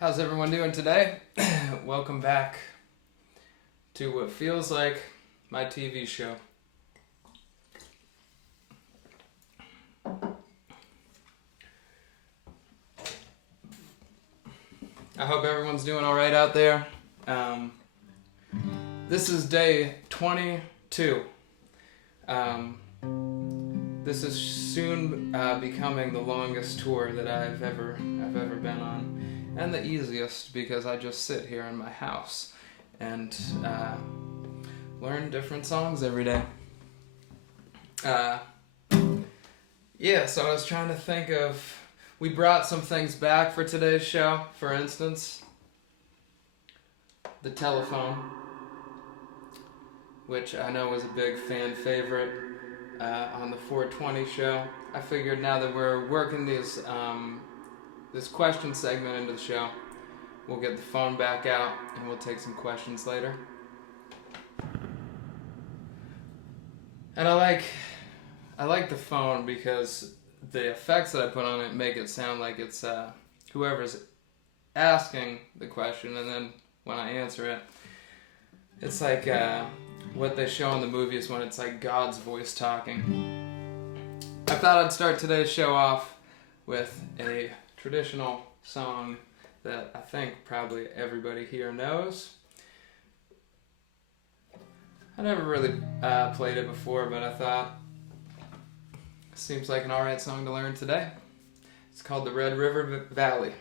How's everyone doing today? Welcome back to what feels like my TV show. I hope everyone's doing alright out there. This is day 22. This is soon becoming the longest tour that I've ever been on. And the easiest because I just sit here in my house and learn different songs every day. So I was trying to think of, we brought some things back for today's show. For instance, the telephone, which I know was a big fan favorite on the 420 show. I figured now that we're working this question segment into the show, we'll get the phone back out and we'll take some questions later. And I like the phone because the effects that I put on it make it sound like it's whoever's asking the question, and then when I answer it, it's like what they show in the movies when it's like God's voice talking. I thought I'd start today's show off with a traditional song that I think probably everybody here knows. I never really played it before, but I thought it seems like an alright song to learn today. It's called the Red River Valley.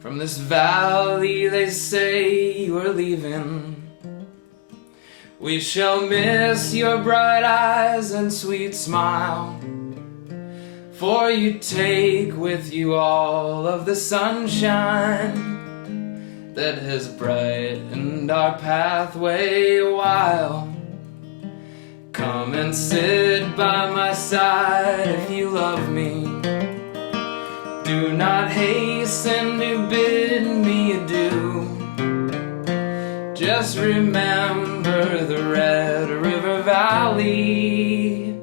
From this valley they say you are leaving. We shall miss your bright eyes and sweet smile, for you take with you all of the sunshine that has brightened our pathway a while. Come and sit by my side if you love me. Do not hasten to bid me adieu. Just remember the Red River Valley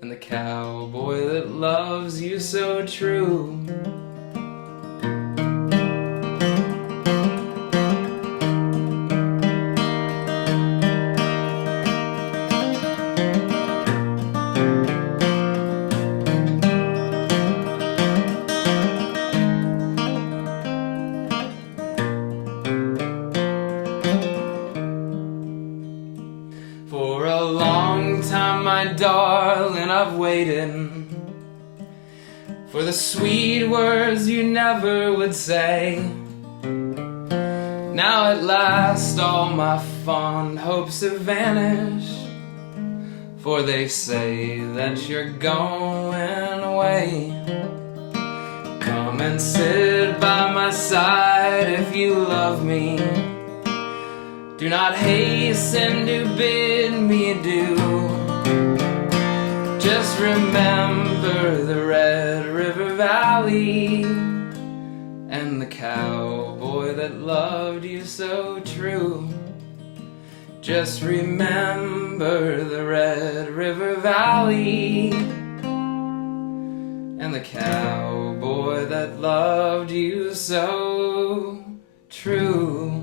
and the cowboy that loves you so true. For a long time, my darling, I've waited for the sweet words you never would say. Now at last all my fond hopes have vanished, for they say that you're going away. Come and sit by my side if you love me. Do not hasten to bid me adieu. Just remember the Red River Valley and the cowboy that loved you so true. Just remember the Red River Valley and the cowboy that loved you so true.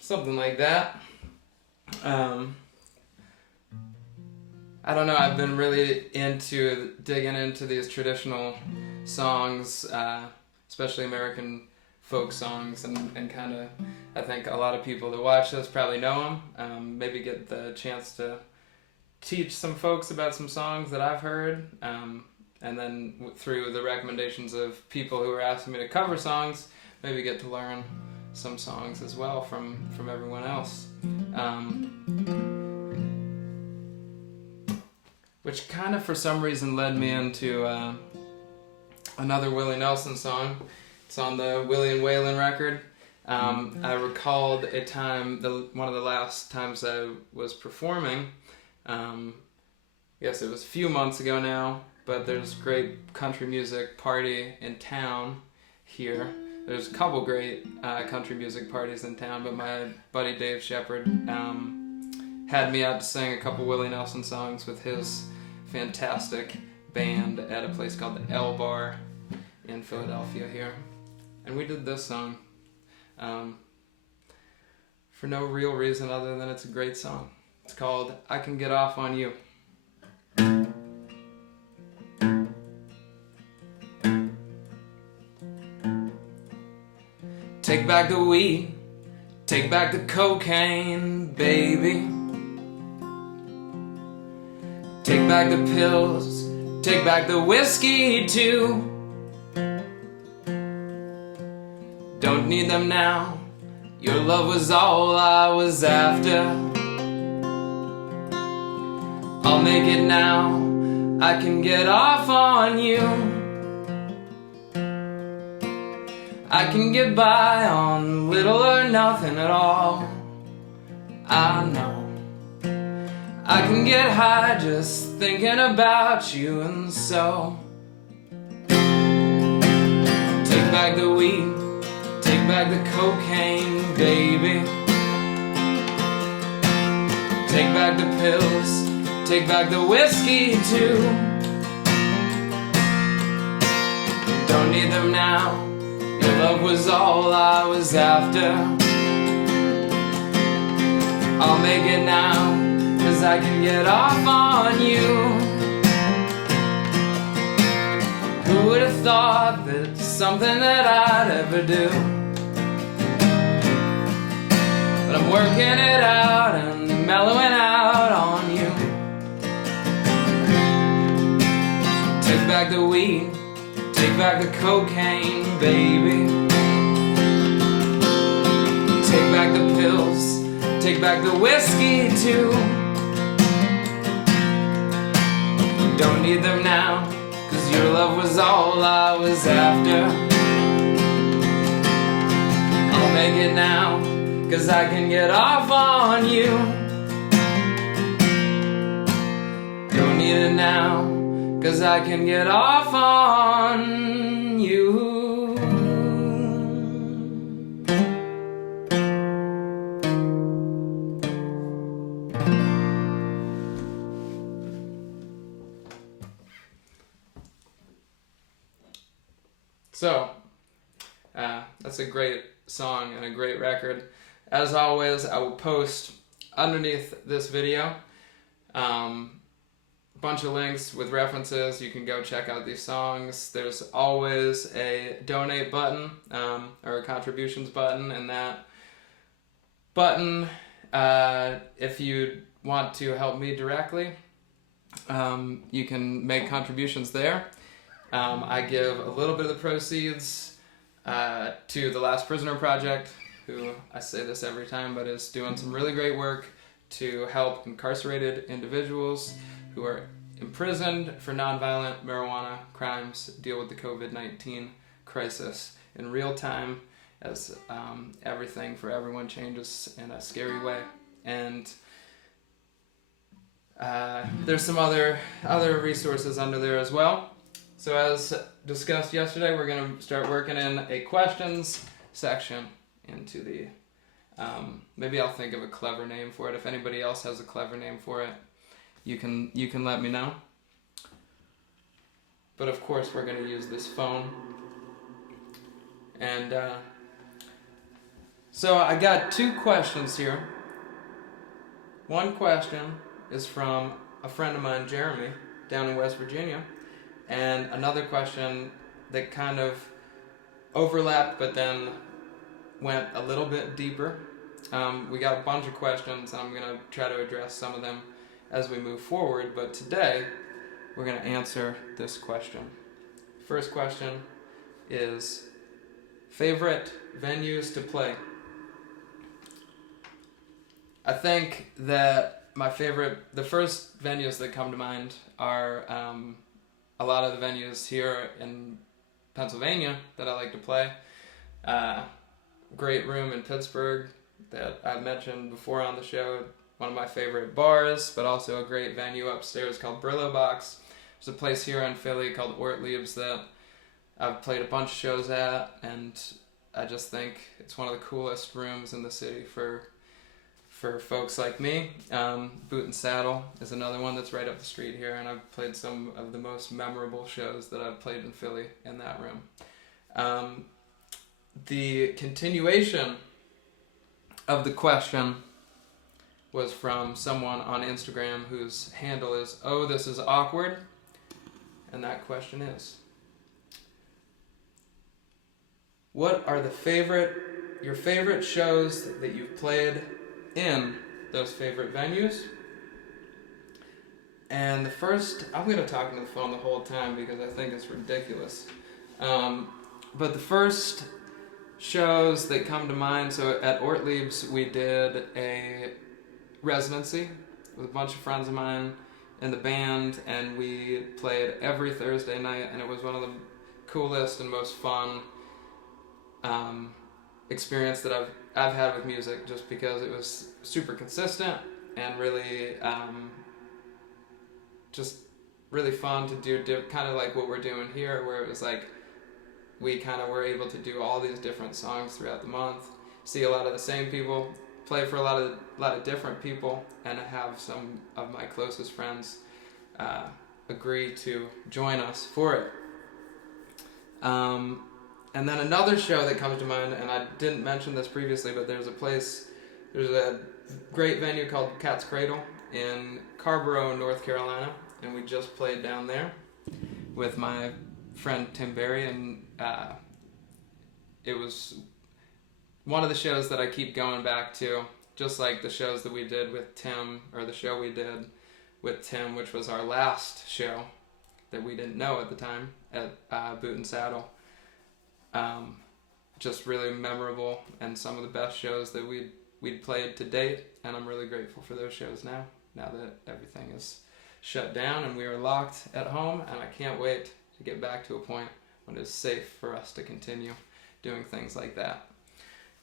Something like that. I don't know, I've been really into digging into these traditional songs, especially American folk songs, and kind of, I think a lot of people that watch this probably know them. Maybe get the chance to teach some folks about some songs that I've heard, and then through the recommendations of people who are asking me to cover songs, maybe get to learn some songs as well from everyone else. which kind of for some reason led me into another Willie Nelson song. It's on the Willie and Waylon record. I recalled a time, one of the last times I was performing. Yes, it was a few months ago now, but there's a great country music party in town here. There's a couple great country music parties in town, but my buddy Dave Shepard had me out to sing a couple Willie Nelson songs with his fantastic band at a place called the L Bar in Philadelphia here. And we did this song for no real reason other than it's a great song. It's called I Can Get Off on You. Take back the weed, take back the cocaine, baby. Take back the pills, take back the whiskey too. Don't need them now, your love was all I was after. I'll make it now, I can get off on you. I can get by on little or nothing at all. I know I can get high just thinking about you, and so take back the weed, take back the cocaine, baby. Take back the pills, take back the whiskey too. Don't need them now, your love was all I was after. I'll make it now, 'cause I can get off on you. Who would have thought that something that I'd ever do? But I'm working it out and mellowing out on you. Take back the weed, take back the cocaine, baby. Take back the pills, take back the whiskey too. Don't need them now, 'cause your love was all I was after. I'll make it now, 'cause I can get off on you. Don't need it now, 'cause I can get off on you. So, that's a great song and a great record. As always, I will post underneath this video a bunch of links with references. You can go check out these songs. There's always a donate button or a contributions button, and that button, if you want to help me directly, you can make contributions there. I give a little bit of the proceeds to the Last Prisoner Project, who, I say this every time, but is doing some really great work to help incarcerated individuals who are imprisoned for nonviolent marijuana crimes deal with the COVID-19 crisis in real time as everything for everyone changes in a scary way. And there's some other resources under there as well. So as discussed yesterday, we're going to start working in a questions section into the, maybe I'll think of a clever name for it. If anybody else has a clever name for it, you can let me know. But of course, we're going to use this phone. And so I got two questions here. One question is from a friend of mine, Jeremy, down in West Virginia. And another question that kind of overlapped but then went a little bit deeper. We got a bunch of questions, and I'm going to try to address some of them as we move forward. But today, we're going to answer this question. First question is, favorite venues to play? I think that the first venues that come to mind are a lot of the venues here in Pennsylvania that I like to play. Great Room in Pittsburgh that I've mentioned before on the show, one of my favorite bars, but also a great venue upstairs called Brillo Box. There's a place here in Philly called Ortlieb's that I've played a bunch of shows at, and I just think it's one of the coolest rooms in the city for folks like me. Boot and Saddle is another one that's right up the street here, and I've played some of the most memorable shows that I've played in Philly in that room. The continuation of the question was from someone on Instagram whose handle is "Oh, this is awkward," and that question is: what are your favorite shows that you've played in those favorite venues? And the first, I'm going to talk on the phone the whole time because I think it's ridiculous. But the first shows that come to mind, so at Ortlieb's we did a residency with a bunch of friends of mine in the band, and we played every Thursday night, and it was one of the coolest and most fun experience that I've had with music, just because it was super consistent and really just really fun to do, kind of like what we're doing here, where it was like we kind of were able to do all these different songs throughout the month, see a lot of the same people, play for a lot of different people, and have some of my closest friends agree to join us for it. And then another show that comes to mind, and I didn't mention this previously, but there's a great venue called Cat's Cradle in Carborough, North Carolina, and we just played down there with my friend Tim Berry, and it was one of the shows that I keep going back to, just like the shows that we did with Tim, or the show we did with Tim, which was our last show that we didn't know at the time at Boot and Saddle. Just really memorable, and some of the best shows that we'd played to date, and I'm really grateful for those shows now that everything is shut down and we are locked at home, and I can't wait to get back to a point when it's safe for us to continue doing things like that.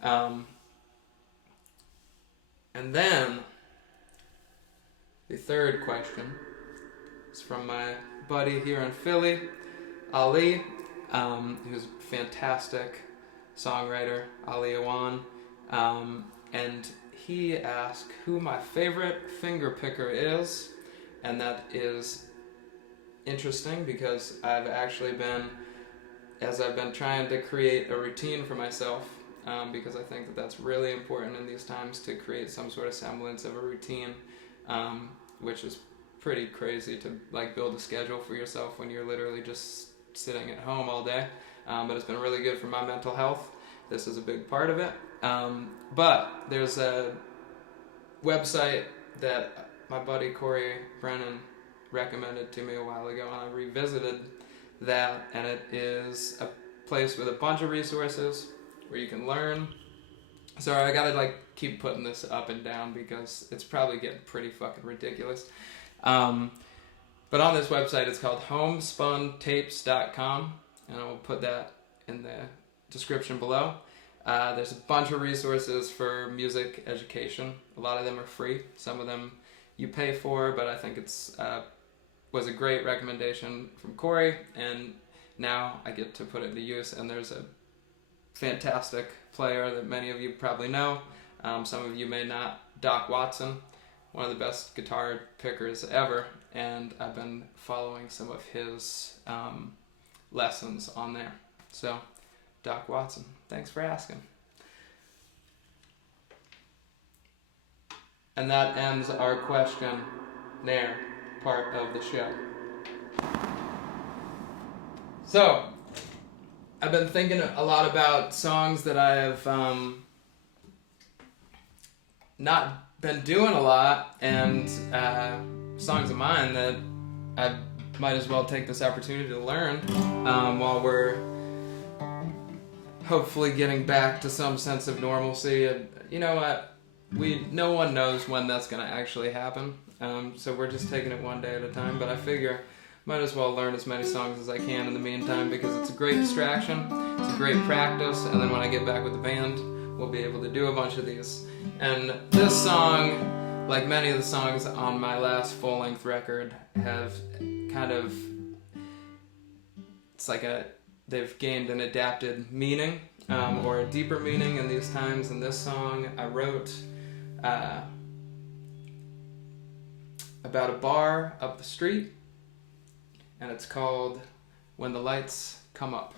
And then the third question is from my buddy here in Philly, Ali, who's a fantastic songwriter, Ali Awan, and he asked who my favorite finger picker is, and that is interesting because I've actually been trying to create a routine for myself, because I think that that's really important in these times, to create some sort of semblance of a routine, which is pretty crazy to like build a schedule for yourself when you're literally just sitting at home all day, but it's been really good for my mental health. This is a big part of it. But there's a website that my buddy Corey Brennan recommended to me a while ago, and I revisited that, and it is a place with a bunch of resources where you can learn. Sorry, I gotta like keep putting this up and down because it's probably getting pretty fucking ridiculous. But on this website, it's called homespuntapes.com, and I will put that in the description below. There's a bunch of resources for music education. A lot of them are free. Some of them you pay for, but I think it's was a great recommendation from Corey, and now I get to put it into use. And there's a fantastic player that many of you probably know. Some of you may not. Doc Watson, one of the best guitar pickers ever, and I've been following some of his lessons on there. So, Doc Watson, thanks for asking. And that ends our questionnaire part of the show. So, I've been thinking a lot about songs that I have not been doing a lot, and songs of mine that I might as well take this opportunity to learn while we're hopefully getting back to some sense of normalcy. And you know what? no one knows when that's gonna actually happen. So we're just taking it one day at a time. But I figure might as well learn as many songs as I can in the meantime, because it's a great distraction, it's a great practice, and then when I get back with the band, we'll be able to do a bunch of these. And this song, like many of the songs on my last full-length record, have kind of, it's like they've gained an adapted meaning, or a deeper meaning in these times. And this song I wrote about a bar up the street, and it's called When the Lights Come Up.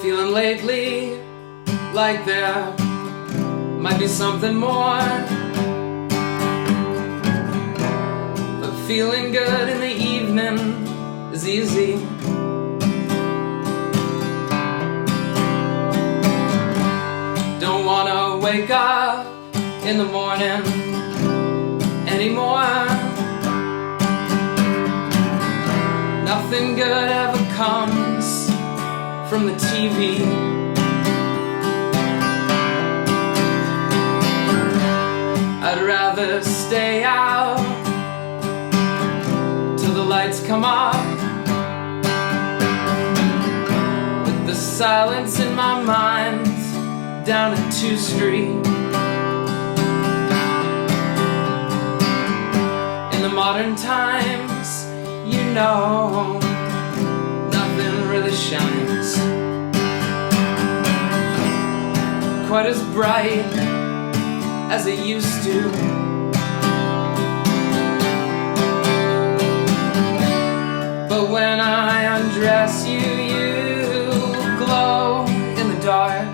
Feeling lately like there might be something more, but feeling good in the evening is easy. Don't wanna wake up in the morning anymore. Nothing good ever comes from the TV. I'd rather stay out till the lights come up, with the silence in my mind down at 2 Street. In the modern times, you know, nothing really shines quite as bright as it used to. But when I undress you, you glow in the dark.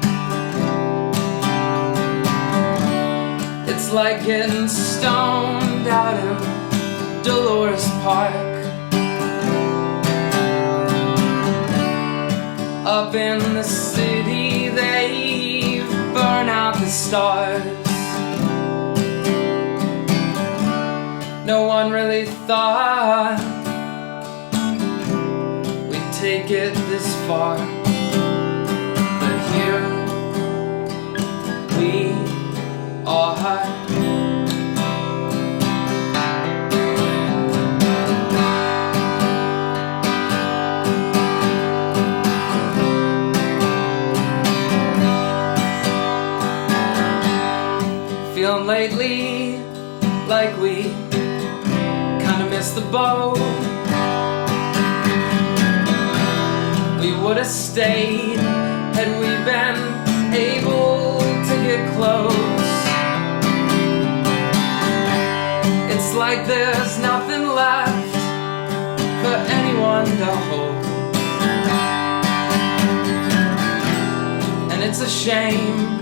It's like getting stoned out in Dolores Park. Up in the city, they burn out the stars. No one really thought we'd take it this far, but here we are. Feeling lately like we missed the boat. We would have stayed had we been able to get close. It's like there's nothing left for anyone to hold, and it's a shame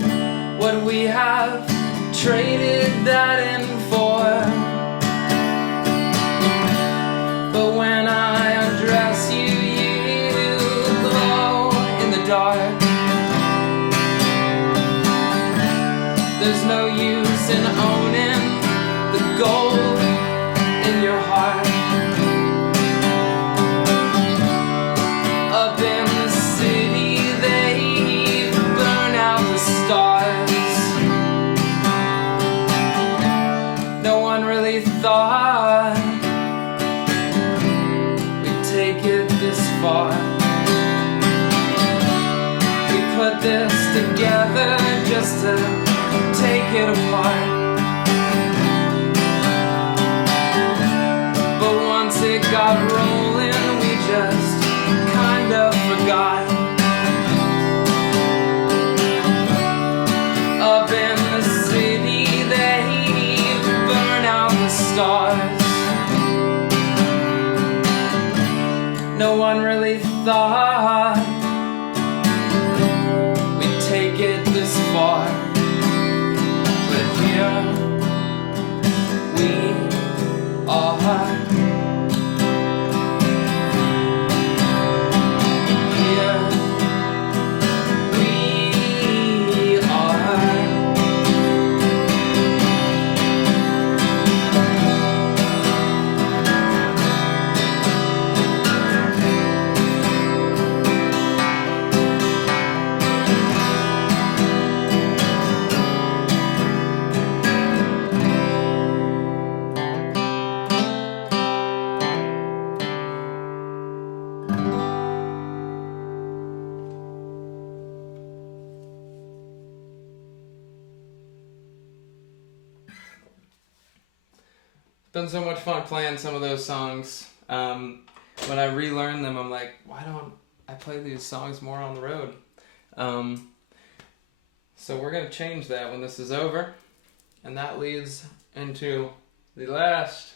what we have traded that in for. But when I undress you, you glow in the dark. There's no use in owning the gold in your heart. Up in the city, they burn out the stars. No one really thought take it this far. We put this together just to take it apart. been so much fun playing some of those songs. When I relearn them, I'm like, why don't I play these songs more on the road? So we're going to change that when this is over. And that leads into the last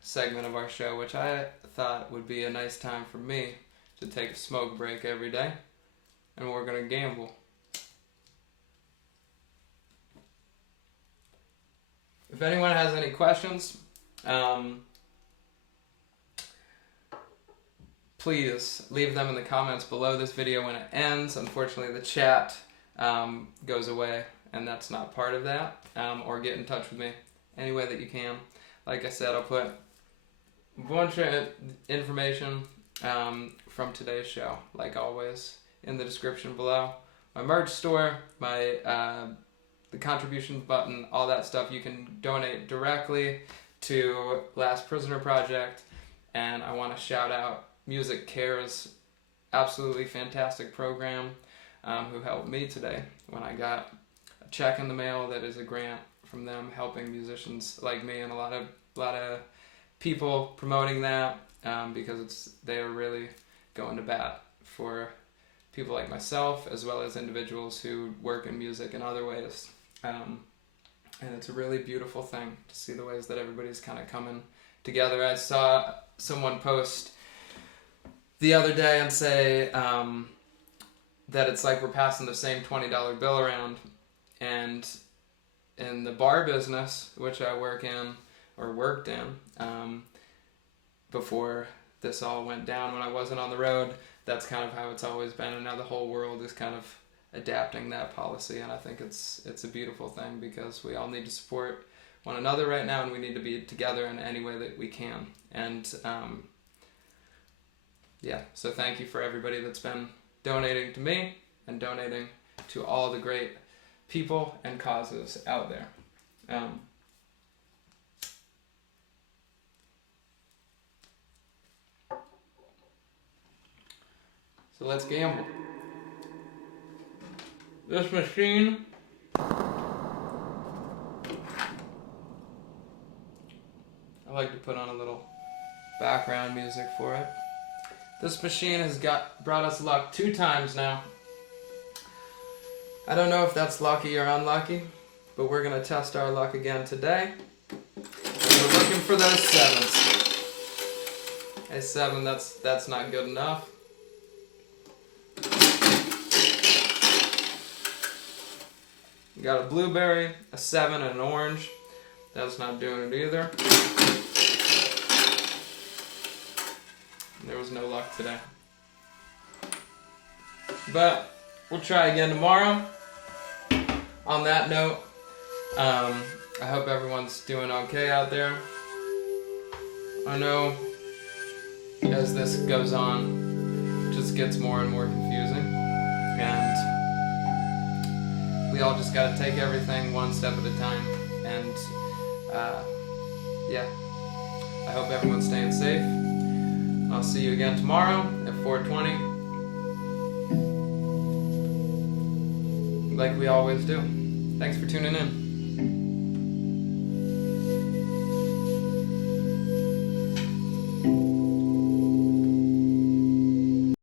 segment of our show, which I thought would be a nice time for me to take a smoke break every day. And we're going to gamble. If anyone has any questions, please leave them in the comments below this video when it ends. Unfortunately, the chat goes away, and that's not part of that. Or get in touch with me any way that you can. Like I said, I'll put a bunch of information from today's show, like always, in the description below. My merch store, my the contributions button, all that stuff. You can donate directly to Last Prisoner Project, and I want to shout out Music Cares, absolutely fantastic program, who helped me today when I got a check in the mail that is a grant from them, helping musicians like me, and a lot of people promoting that, because they are really going to bat for people like myself, as well as individuals who work in music in other ways. And it's a really beautiful thing to see the ways that everybody's kind of coming together. I saw someone post the other day and say that it's like we're passing the same $20 bill around, and in the bar business, which I worked in before this all went down when I wasn't on the road, that's kind of how it's always been, and now the whole world is kind of adapting that policy, and I think it's a beautiful thing, because we all need to support one another right now, and we need to be together in any way that we can. And so thank you for everybody that's been donating to me and donating to all the great people and causes out there. So let's gamble. This machine I like to put on a little background music for it. This machine has brought us luck 2 times now. I don't know if that's lucky or unlucky, but we're going to test our luck again today. And we're looking for those 7s. A 7, that's not good enough. We got a blueberry, a 7, and an orange. That's not doing it either. There was no luck today. But we'll try again tomorrow. On that note, I hope everyone's doing okay out there. I know as this goes on, it just gets more and more confusing. And we all just gotta take everything one step at a time. And I hope everyone's staying safe. I'll see you again tomorrow at 4:20, like we always do. Thanks for tuning in.